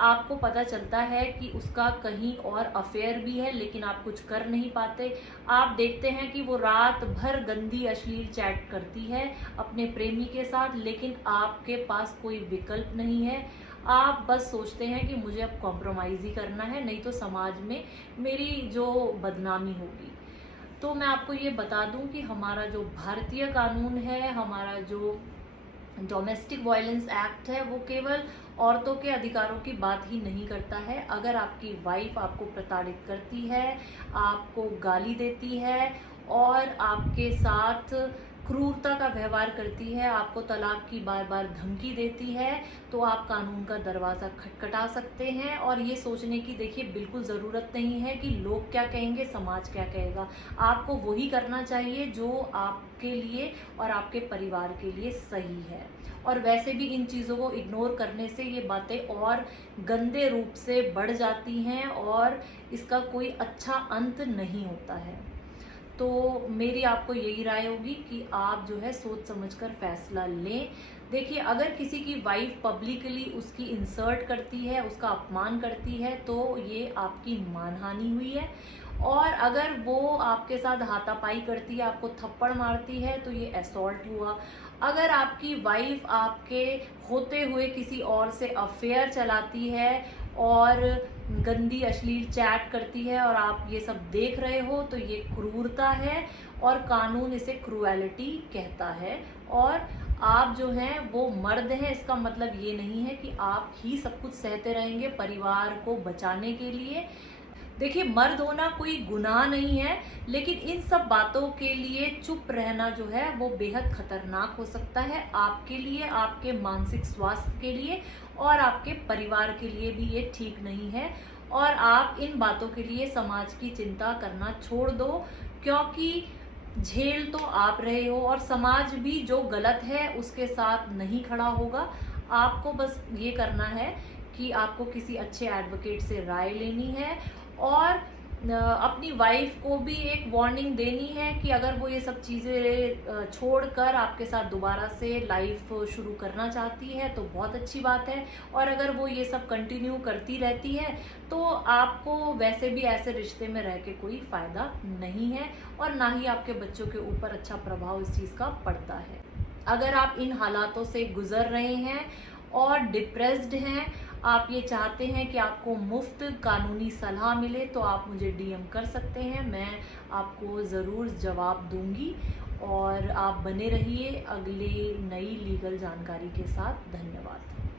आपको पता चलता है कि उसका कहीं और अफेयर भी है, लेकिन आप कुछ कर नहीं पाते। आप देखते हैं कि वो रात भर गंदी अश्लील चैट करती है अपने प्रेमी के साथ, लेकिन आपके पास कोई विकल्प नहीं है। आप बस सोचते हैं कि मुझे अब कॉम्प्रोमाइज़ ही करना है, नहीं तो समाज में मेरी जो बदनामी होगी। तो मैं आपको ये बता दूं कि हमारा जो भारतीय कानून है, हमारा जो डोमेस्टिक वायलेंस एक्ट है, वो केवल औरतों के अधिकारों की बात ही नहीं करता है। अगर आपकी वाइफ आपको प्रताड़ित करती है, आपको गाली देती है और आपके साथ क्रूरता का व्यवहार करती है, आपको तलाक की बार बार धमकी देती है, तो आप कानून का दरवाज़ा खटखटा सकते हैं। और ये सोचने की देखिए बिल्कुल ज़रूरत नहीं है कि लोग क्या कहेंगे, समाज क्या कहेगा। आपको वही करना चाहिए जो आपके लिए और आपके परिवार के लिए सही है। और वैसे भी इन चीज़ों को इग्नोर करने से ये बातें और गंदे रूप से बढ़ जाती हैं और इसका कोई अच्छा अंत नहीं होता है। तो मेरी आपको यही राय होगी कि आप जो है सोच समझकर फैसला लें। देखिए, अगर किसी की वाइफ पब्लिकली उसकी इंसर्ट करती है, उसका अपमान करती है, तो ये आपकी मानहानि हुई है। और अगर वो आपके साथ हाथापाई करती है, आपको थप्पड़ मारती है, तो ये असॉल्ट हुआ। अगर आपकी वाइफ आपके होते हुए किसी और से अफेयर चलाती है और गंदी अश्लील चैट करती है और आप ये सब देख रहे हो, तो ये क्रूरता है और कानून इसे क्रूएलिटी कहता है। और आप जो हैं वो मर्द हैं, इसका मतलब ये नहीं है कि आप ही सब कुछ सहते रहेंगे परिवार को बचाने के लिए। देखिए, मर्द होना कोई गुनाह नहीं है, लेकिन इन सब बातों के लिए चुप रहना जो है वो बेहद खतरनाक हो सकता है आपके लिए, आपके मानसिक स्वास्थ्य के लिए और आपके परिवार के लिए भी ये ठीक नहीं है। और आप इन बातों के लिए समाज की चिंता करना छोड़ दो, क्योंकि झेल तो आप रहे हो और समाज भी जो गलत है उसके साथ नहीं खड़ा होगा। आपको बस ये करना है कि आपको किसी अच्छे एडवोकेट से राय लेनी है और अपनी वाइफ को भी एक वार्निंग देनी है कि अगर वो ये सब चीज़ें छोड़कर आपके साथ दोबारा से लाइफ शुरू करना चाहती है तो बहुत अच्छी बात है। और अगर वो ये सब कंटिन्यू करती रहती है तो आपको वैसे भी ऐसे रिश्ते में रह के कोई फ़ायदा नहीं है और ना ही आपके बच्चों के ऊपर अच्छा प्रभाव इस चीज़ का पड़ता है। अगर आप इन हालातों से गुजर रहे हैं और डिप्रेस्ड हैं, आप ये चाहते हैं कि आपको मुफ्त कानूनी सलाह मिले, तो आप मुझे डीएम कर सकते हैं, मैं आपको ज़रूर जवाब दूंगी। और आप बने रहिए अगली नई लीगल जानकारी के साथ। धन्यवाद।